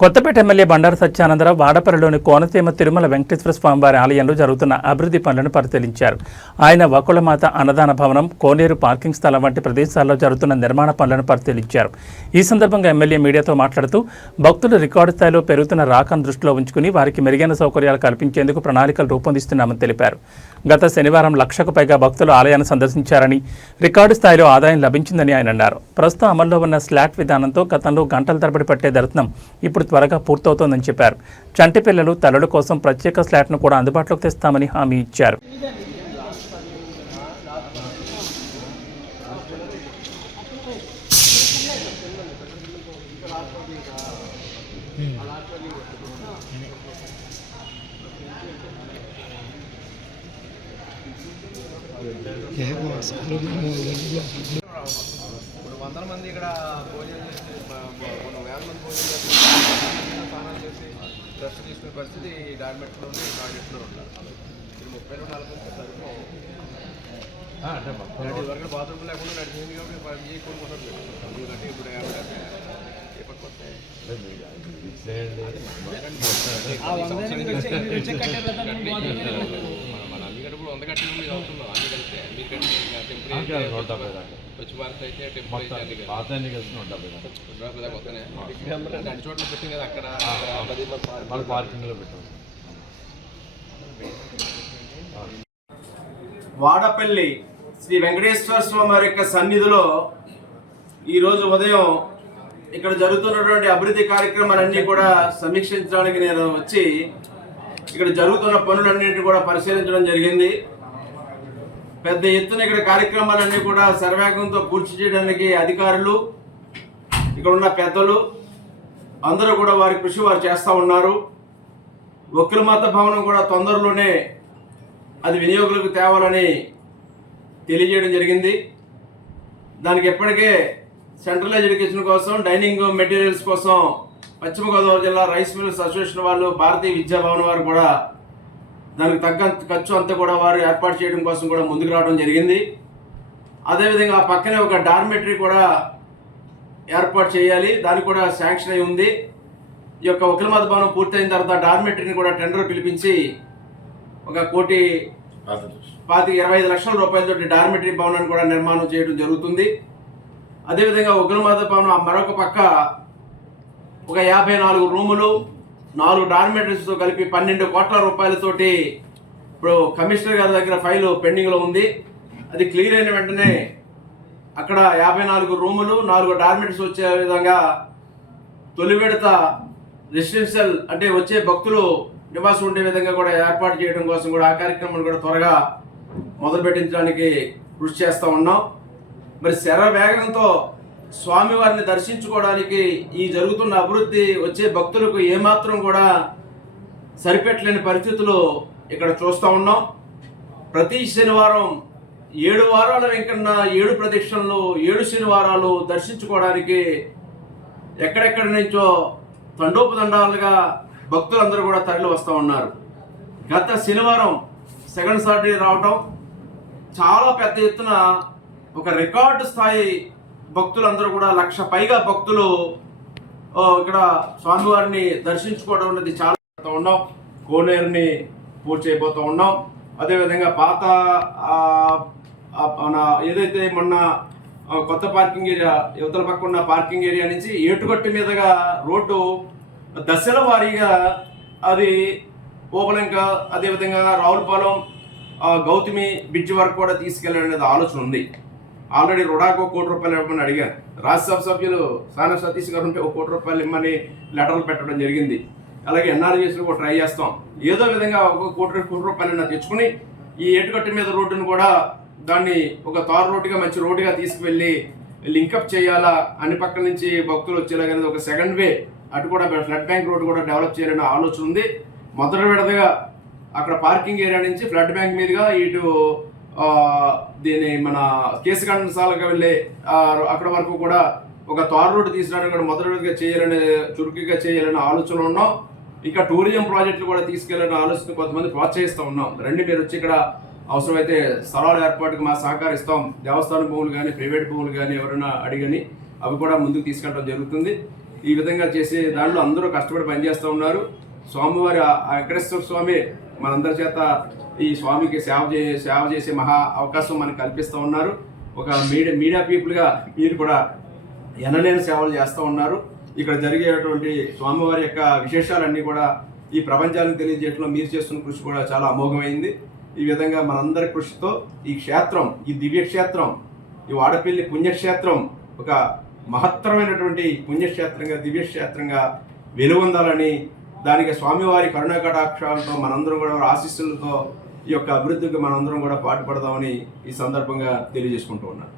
Kothapeta MLA Bandaru Satyanandarao వాడపల్లిలోని కోనసీమ తిరుమల వెంకటేశ్వర స్వామివారి ఆలయంలో జరుగుతున్న అభివృద్ధి పనులను పరిశీలించారు. ఆయన వకులమాత అన్నదాన భవనం కోనేరు పార్కింగ్ స్థలం వంటి ప్రదేశాల్లో జరుగుతున్న నిర్మాణ పనులను పరిశీలించారు. ఈ సందర్భంగా ఎమ్మెల్యే మీడియాతో మాట్లాడుతూ భక్తులు రికార్డు స్థాయిలో పెరుగుతున్న రాకను దృష్టిలో ఉంచుకుని వారికి మెరుగైన సౌకర్యాలు కల్పించేందుకు ప్రణాళికలు రూపొందిస్తున్నామని తెలిపారు. గత శనివారం లక్షకు పైగా భక్తులు ఆలయాన్ని సందర్శించారని రికార్డు స్థాయిలో ఆదాయం లభించిందని ఆయన అన్నారు. ప్రస్తుతం అమల్లో ఉన్న స్లాట్ విధానంతో గతంలో గంటల తరబడి పట్టే దర్శనం ఇప్పుడు త్వరగా పూర్తవుతోందని చెప్పారు. చంటి పిల్లలు తల్లుల కోసం ప్రత్యేక స్లాట్ను కూడా అందుబాటులోకి తెస్తామని హామీ ఇచ్చారు. ఇప్పుడు వందల మంది ఇక్కడ భోజనం చేసి మ- మ- కొన్ని వేల మంది భోజనం చేసి స్నానాలు చేసి రెస్ట్ తీసుకునే పరిస్థితి ఈ డార్మెట్లో ఉంది టాయిలెట్లో ఇది ముప్పై రెండు నలభై మంది సరిపో వరకు బాత్రూమ్ లేకుండా నడిచింది కాబట్టి ప- ఈ కొనుక్కున్నారు ఎందుకంటే ఇప్పుడు యాభై డెబ్బై మన అన్ని గడుపులు వంద కట్టిన మీరు అవుతున్నాం అన్ని కలిస్తే మీరు కట్టిన టెంపరీ వచ్చి భారత్ అయితే చోట్ల పెట్టింది కదా అక్కడ. మన పార్కింగ్లో పెట్టాం. వాడపల్లి శ్రీ వెంకటేశ్వర స్వామి వారి యొక్క సన్నిధిలో ఈరోజు ఉదయం ఇక్కడ జరుగుతున్నటువంటి అభివృద్ధి కార్యక్రమాలన్నీ కూడా సమీక్షించడానికి నేను వచ్చి ఇక్కడ జరుగుతున్న పనులన్నింటినీ కూడా పరిశీలించడం జరిగింది. పెద్ద ఎత్తున ఇక్కడ కార్యక్రమాలన్నీ కూడా సర్వేగంతో పూర్తి చేయడానికి అధికారులు ఇక్కడ ఉన్న పెద్దలు అందరూ కూడా వారి కృషి వారు చేస్తూ ఉన్నారు. వక్రమాత భవనం కూడా తొందరలోనే అది వినియోగులకు తేవాలని తెలియజేయడం జరిగింది. దానికి ఎప్పటికే సెంట్రల్ ఎడ్యుకేషన్ కోసం డైనింగ్ మెటీరియల్స్ కోసం పశ్చిమ గోదావరి జిల్లా రైస్ మిల్స్ అసోసియేషన్ వాళ్ళు భారతీయ విద్యాభవన్ వారు కూడా దానికి తగ్గ ఖర్చు అంతా కూడా వారు ఏర్పాటు చేయడం కోసం కూడా ముందుకు రావడం జరిగింది. అదేవిధంగా ఆ పక్కనే ఒక డార్మెటరీ కూడా ఏర్పాటు చేయాలి. దానికి కూడా శాంక్షన్ అయి ఉంది. ఈ యొక్క వకిలమత భవనం పూర్తయిన తర్వాత డార్మెటరీని కూడా టెండర్ పిలిపించి ఒక కోటి పాతి ఇరవై ఐదు లక్షల రూపాయలతో డార్మెటరీ భవనాన్ని కూడా నిర్మాణం చేయడం జరుగుతుంది. అదేవిధంగా ఉగ్రమాద భవనం మరొక పక్క ఒక యాభై నాలుగు రూములు నాలుగు డార్మెటరీస్తో కలిపి పన్నెండు కోట్ల రూపాయలతోటి ఇప్పుడు కమిషనర్ గారి దగ్గర ఫైల్ పెండింగ్లో ఉంది. అది క్లియర్ అయిన వెంటనే అక్కడ యాభై నాలుగు రూములు నాలుగు డార్మెటరీస్ వచ్చే విధంగా తొలి విడత రెసిడెన్షియల్ అంటే వచ్చే భక్తులు నివాసం ఉండే విధంగా కూడా ఏర్పాటు చేయడం కోసం కూడా ఆ కార్యక్రమాన్ని కూడా త్వరగా మొదలు పెట్టించడానికి కృషి చేస్తూ ఉన్నాం. మరి శర వేగంతో స్వామివారిని దర్శించుకోవడానికి ఈ జరుగుతున్న అభివృద్ధి వచ్చే భక్తులకు ఏమాత్రం కూడా సరిపెట్టలేని పరిస్థితులు ఇక్కడ చూస్తూ ఉన్నాం. ప్రతి శనివారం ఏడు వారాల వెంకన్న ఏడు ప్రదక్షిణలు ఏడు శనివారాలు దర్శించుకోవడానికి ఎక్కడెక్కడి నుంచో తండోపదండాలుగా భక్తులందరూ కూడా తరలి వస్తూ ఉన్నారు. గత శనివారం సెకండ్ సాటర్డే రావటం చాలా పెద్ద ఎత్తున ఒక రికార్డు స్థాయి భక్తులందరూ కూడా లక్ష పైగా భక్తులు ఇక్కడ స్వామివారిని దర్శించుకోవడం అనేది చాలా ఉన్నాం. కోనేరుని పూర్తి చేయబోతూ ఉన్నాం. అదేవిధంగా పాత మన ఏదైతే మొన్న కొత్త పార్కింగ్ ఏరియా యువతల పక్క ఉన్న పార్కింగ్ ఏరియా నుంచి ఏటుగట్టు మీదుగా రోడ్డు దశల వారీగా అది ఓపలంక అదేవిధంగా రావులపాలెం గౌతమి బ్రిడ్జ్ వరకు కూడా తీసుకెళ్ళడం అనేది ఆలోచన ఉంది. ఆల్రెడీ రుడాకు ఒక కోటి రూపాయలు ఇవ్వమని అడిగారు. రాజ్యసభ సభ్యులు సాన సతీష్ గారు ఉంటే ఒక కోటి రూపాయలు ఇమ్మని లెటర్లు పెట్టడం జరిగింది. అలాగే ఎన్ఆర్జీఎస్లో కూడా ట్రై చేస్తాం. ఏదో విధంగా ఒక కోటి కోటి రూపాయలు తెచ్చుకుని ఈ ఏటుకట్టు మీద రోడ్డును కూడా దాన్ని ఒక తారు రోడ్డుగా మంచి రోడ్డుగా తీసుకువెళ్ళి లింకప్ చేయాలా? అన్ని పక్కల నుంచి భక్తులు వచ్చేలాగా ఒక సెకండ్ వే. అటు కూడా ఫ్లడ్ బ్యాంక్ రోడ్ కూడా డెవలప్ చేయాలనే ఆలోచన ఉంది. మొదటి విడతగా అక్కడ పార్కింగ్ ఏరియా నుంచి ఫ్లడ్ బ్యాంక్ మీదుగా ఇటు దీని మన కేసుగండసాలకు వెళ్ళే అక్కడ వరకు కూడా ఒక తారు రోడ్డు తీసుకురావడం కూడా మొదటి చేయాలనే చురుకుగా చేయాలనే ఆలోచన ఉన్నాం. ఇంకా టూరిజం ప్రాజెక్టులు కూడా తీసుకెళ్ళాలనే ఆలోచన కొంతమంది ప్రోత్సహిస్తూ ఉన్నాం. రండి మీరు వచ్చి ఇక్కడ అవసరమైతే స్థలాల ఏర్పాటుకు మా సహకరిస్తాం. దేవస్థాన భూములు కానీ ప్రైవేట్ భూములు కానీ ఎవరైనా అడిగని అవి కూడా ముందుకు తీసుకెళ్ళడం జరుగుతుంది. ఈ విధంగా చేసే దాంట్లో అందరూ కష్టపడి పనిచేస్తూ ఉన్నారు. స్వామివారి ఆ వెంకటేశ్వర స్వామి మనందరి చేత ఈ స్వామికి సేవ చే సేవ చేసే మహా అవకాశం మనకు కల్పిస్తూ ఉన్నారు. ఒక మీడియా మీడియా పీపుల్గా మీరు కూడా ఎనలేని సేవలు చేస్తూ ఉన్నారు. ఇక్కడ జరిగేటువంటి స్వామివారి యొక్క విశేషాలన్నీ కూడా ఈ ప్రపంచానికి తెలియజేయడంలో మీరు చేస్తున్న కృషి కూడా చాలా అమోఘమైంది. ఈ విధంగా మనందరి కృషితో ఈ క్షేత్రం ఈ దివ్యక్షేత్రం ఈ వాడపల్లి పుణ్యక్షేత్రం ఒక మహత్తరమైనటువంటి పుణ్యక్షేత్రంగా దివ్యక్షేత్రంగా వెలువందాలని దానికి స్వామివారి కరుణాకటాక్షాలతో మనందరం కూడా ఆశిస్సులతో ఆశీస్సులతో ఈ యొక్క అభివృద్ధికి మనందరం కూడా పాటుపడదామని ఈ సందర్భంగా తెలియజేసుకుంటూ ఉన్నాను.